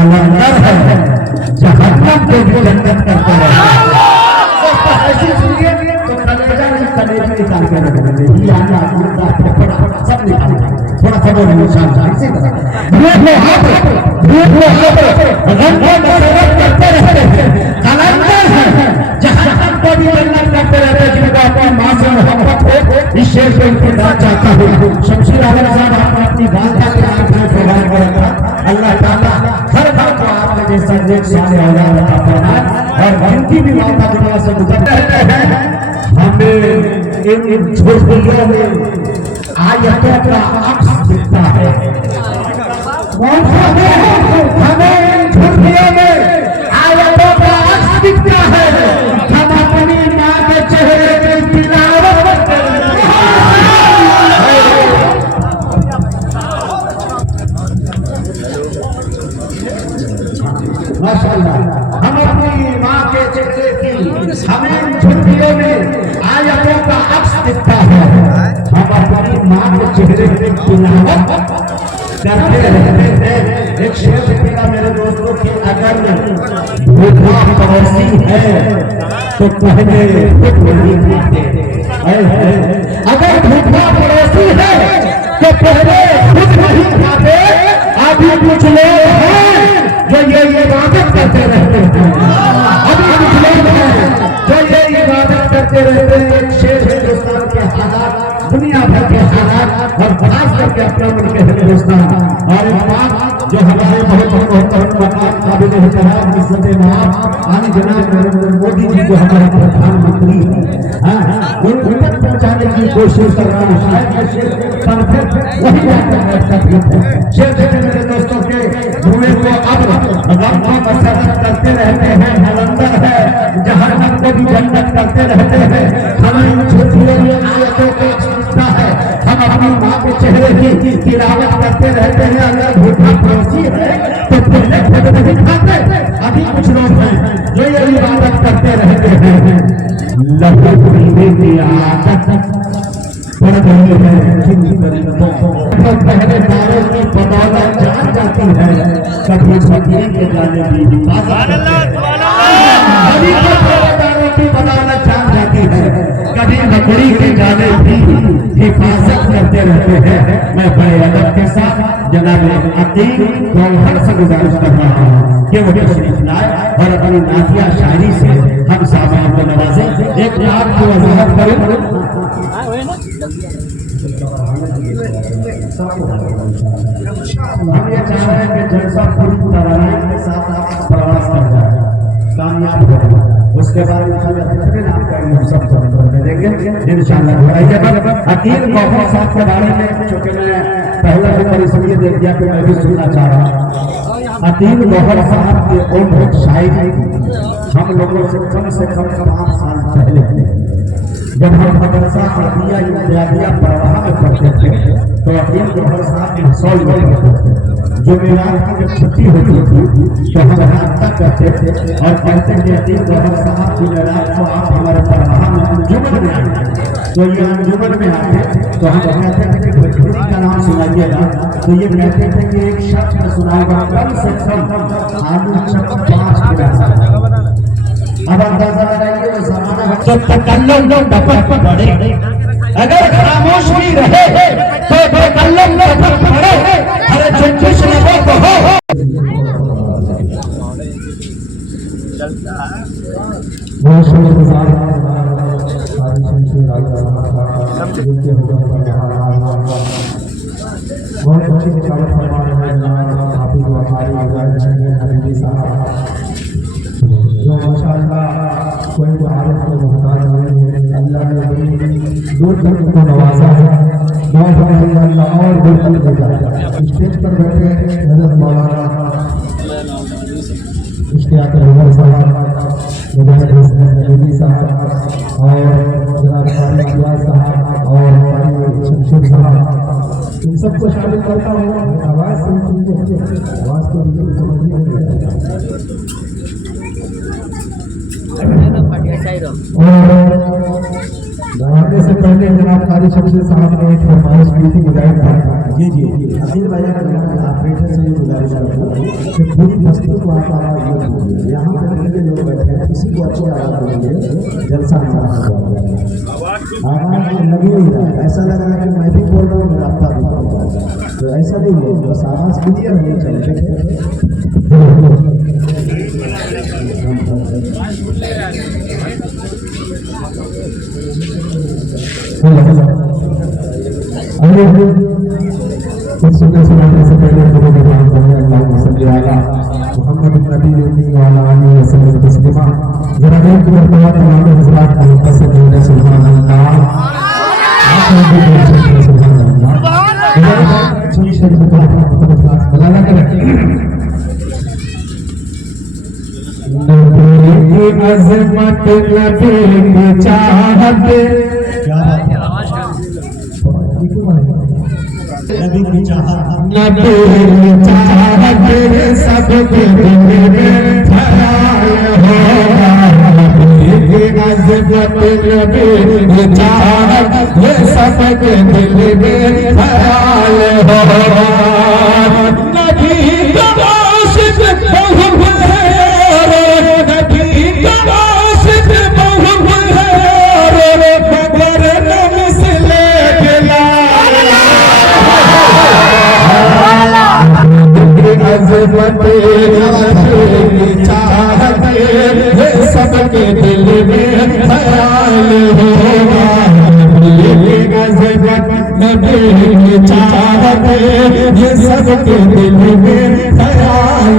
कलंदर है, जहन्नम को भी जन्नत करते रहे। ऐसी सुनिए तो कलेजा में कलेजा निकाल के रख देंगे, ये आना मुर्दा फपड़ा सब निकाल देंगे। थोड़ा सा बोलो निशान साहब इसी तरह रंगों मसरत करते रहते हैं, कलंदर है, जहन्नम को भी जन्नत करते रहते हैं। जिनको अपनी माँ से मोहब्बत हो, इस शेर को इंतजार चाहता हूँ। शमशीर आलम साहब आपने अपनी वालदा के आंख में फरमान कर रखा, अल्लाह ताला हर घर को आपने जैसा नेक साले औलाद अता फरमाए और जिनकी भी वालदा दुनिया से गुजर रहे हैं, हमें इन झोपड़ियों में आयतों का अक्स दिखता है। हमें इन झोपड़ियों में आयतों का अक्स दिखता है। हम अपनी माँ के चेहरे की तिलावत करते हैं। माशाअल्लाह, हम अपनी माँ के चेहरे की, हमें झुर्रियों में आयतों का अक्स दिखता है। हम अपनी माँ के चेहरे की तिलावत करते रहते हैं। एक शेर लिखेगा मेरे दोस्तों कि अगर भूखा पड़ोसी है तो पहले खुद नहीं खाते। अगर भूखा पड़ोसी है तो पहले खुद नहीं खाते। अभी कुछ लोग हैं जो ये इबादत करते रहते हैं। अभी कुछ लोग हैं जो ये इबादत करते रहते हैं। एक शेर हिंदुस्तान के हालात, दुनिया भर के हालात और खास करके अपना मुल्क हिंदुस्तान, और एक बात जो हमारे बहुत काबिल एहतराम इज्जत माफ आने जनाब नरेंद्र मोदी जी जो हमारे प्रधानमंत्री हैं, उनको तक पहुंचाने की कोशिश कर रहा हूँ। वही शेर देखे मेरे दोस्तों के धुएं को अब गम को मसरत करते रहते हैं। कलंदर है, जहन्नम को भी जन्नत करते रहते हैं। हमें छुट्टियों में आयतों को सुनता है, हम अपनी माँ के चेहरे की तिलावत करते रहते हैं। अगर भूखा पड़ोसी है तो पहले खुद नहीं खाते। अभी कुछ लोग हैं जो ये इबादत करते रहते हैं। लहू पीने की आदत बढ़ गई है जिन गरीबों को, पहले दारों की बदौलत जान जाती है, कभी बकरी के जाने की हिफाजत, कभी दारों की बदौलत जान जाती है, कभी बकरी के जाने की हिफाजत करते रहते हैं। मैं बड़े अदब के साथ जनाब अकील गौहर से गुजारिश कर रहा हूँ कि वो तशरीफ लाए और अपनी नातिया शायरी से हम साहब को नवाजे। एक बात की वजाहत करूँ, हम ये चाह रहे हैं कि जैसा पूरी तवानाई के साथ आप प्रवास कर जाए, कामयाब हो, उसके बाद कितने नाम करेंगे हम सब देंगे इंशाअल्लाह। अकील गौहर साहब के बारे में चूंकि मैं पहला नंबर इसलिए दे दिया कि मैं भी सुनना चाह रहा हूँ। अकील गौहर साहब की उम्र शायरी हम लोगों से कम 5 साल पहले जब हम मदरसा अरबिया इम्तियाजिया परवाह में पढ़ते थे तो अकील गौहर साहब के हसौल में पढ़ते थे। जो मेराज की जब छुट्टी होती थी तो हम रास्ता करते थे और कहते थे अकील गौहर साहब की मेराज को आप हमारे परवाह में अंजुमन में आए। तो ये अंजुमन में आते तो हम कहते थे कि भजूरी का नाम सुनाइएगा, तो ये कहते थे कि एक शख्स में सुनाएगा कम से कम आलू चक 5 गिलास। अब अंदाजा लगाइए वो जमाना तो तकल्लुम टपक पड़े, अगर खामोश भी रहे तो तकल्लुम टपक पड़े। अरे चुप लबों को हो चलता है बहुत शुक्रगुजार बहुत अच्छी किताबत फरमा रहे हैं हाफिज वकारी हबीबी साहब, जो माशाअल्लाह कोई आरिफ को मुहताज नहीं है। अल्लाह ने बड़ी दूर तक उनको नवाजा है। अल्लाह और दूर तक भेजा। स्टेज पर बैठे हज़रत मौलाना इश्तियाक अहमद साहब, मुजाहिद हुसैन हबीबी साहब और जनाब फारूक अब्बास साहब और शमशेर साहब, इन सबको शामिल करता हूँ। आवाज़ सुनते आवाज़ को समझ और से पहले जनाब कारी शमशेर साहब ने एक फरमाइश की थी गुजारिश था। जी जी अजीज भाई ऑपरेटर से ये गुजारिश करता हूँ कि पूरी बस्ती को आप आवाज़ मत दीजिए। यहाँ पे जितने लोग बैठे हैं किसी को अच्छी आवाज़ दीजिए, जलसा हमारा हो जाएगा। आवाज़ लग ही नहीं रहा, ऐसा लग रहा है कि मैं भी बोल रहा हूँ, मेरा आपका भी बोल रहा हूँ, तो ऐसा नहीं है, बस आवाज़ क्लियर होनी चाहिए। कुछ सुनने सुनाने से पहले मोहम्मद नबी वाला आलिहि वसल्लम तस्लीमा जरा एक मरतबा तमाम हज़रात को से बोलने सुभान अल्लाह सुभान अल्लाह अच्छी शरीफ का बुलाना करें। नबी की अज़मत नबी की चाहत नबी की चाहत सबके दिल में ख्याल होगा। नबी की अज़मत नबी की चाहत ये सबके दिल में ख्याल होगा। नबी का आशिक बहुत है, नबी का आशिक बहुत है, मगर न मिसले अज़मत नबी चाहत ये सबके दिल में ख्याल होगा। नबी अज़मत नबी चाहत ये सबके दिल में ख्याल